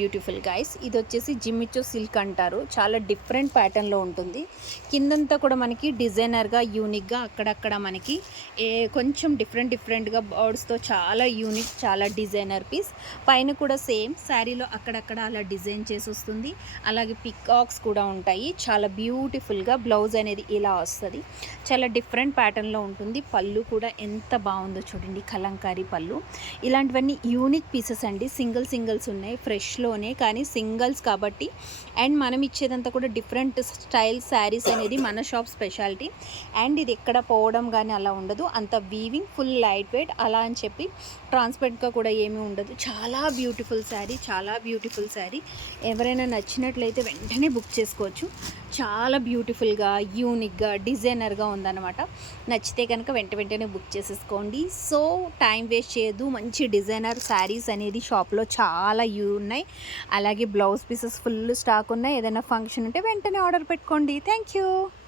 Beautiful guys. ఇది వచ్చేసి జిమ్మిచో silk అంటారు. చాలా డిఫరెంట్ ప్యాటర్న్లో ఉంటుంది. కిందంతా కూడా మనకి డిజైనర్గా యూనిక్గా అక్కడక్కడ మనకి ఏ కొంచెం డిఫరెంట్ డిఫరెంట్గా బర్డ్స్తో చాలా యూనిక్ చాలా డిజైనర్ పీస్ పైన కూడా సేమ్ శారీలో అక్కడక్కడ అలా డిజైన్ చేసి వస్తుంది. అలాగే పికాక్స్ కూడా ఉంటాయి. చాలా బ్యూటిఫుల్గా బ్లౌజ్ అనేది ఇలా వస్తుంది. చాలా డిఫరెంట్ ప్యాటర్న్లో ఉంటుంది. పళ్ళు కూడా ఎంత బాగుందో చూడండి. కలంకారీ పళ్ళు. ఇలాంటివన్నీ యూనిక్ పీసెస్ అండి. సింగిల్ సింగిల్స్ ఉన్నాయి. ఫ్రెష్లోనే కానీ సింగిల్స్ కాబట్టి. అండ్ మనం ఇచ్చేదంతా కూడా డిఫరెంట్ స్టైల్ శారీస్ అనేది మన షాప్ స్పెషాలిటీ. అండ్ ఇది ఎక్కడ పోవడం కానీ అలా ఉండదు. అంత వీవింగ్ ఫుల్ లైట్ వెయిట్ అలా అని చెప్పి ట్రాన్స్పరెంట్గా కూడా ఏమీ ఉండదు. చాలా బ్యూటిఫుల్ శారీ చాలా బ్యూటిఫుల్ శారీ ఎవరైనా నచ్చినట్లయితే వెంటనే బుక్ చేసుకోవచ్చు. చాలా బ్యూటిఫుల్గా యూనిక్గా డిజైనర్గా ఉందన్నమాట. నచ్చితే కనుక వెంట వెంటనే బుక్ చేసేసుకోండి. సో టైం వేస్ట్ చేయొద్దు. మంచి డిజైనర్ శారీస్ అనేది షాప్లో చాలా యూ ఉన్నాయి. అలాగే బ్లౌజ్ పీసెస్ ఫుల్ స్టాక్ ఉన్నాయి. ఏదైనా ఫంక్షన్ ఉంటే వెంటనే ఆర్డర్ పెట్టుకోండి. Thank you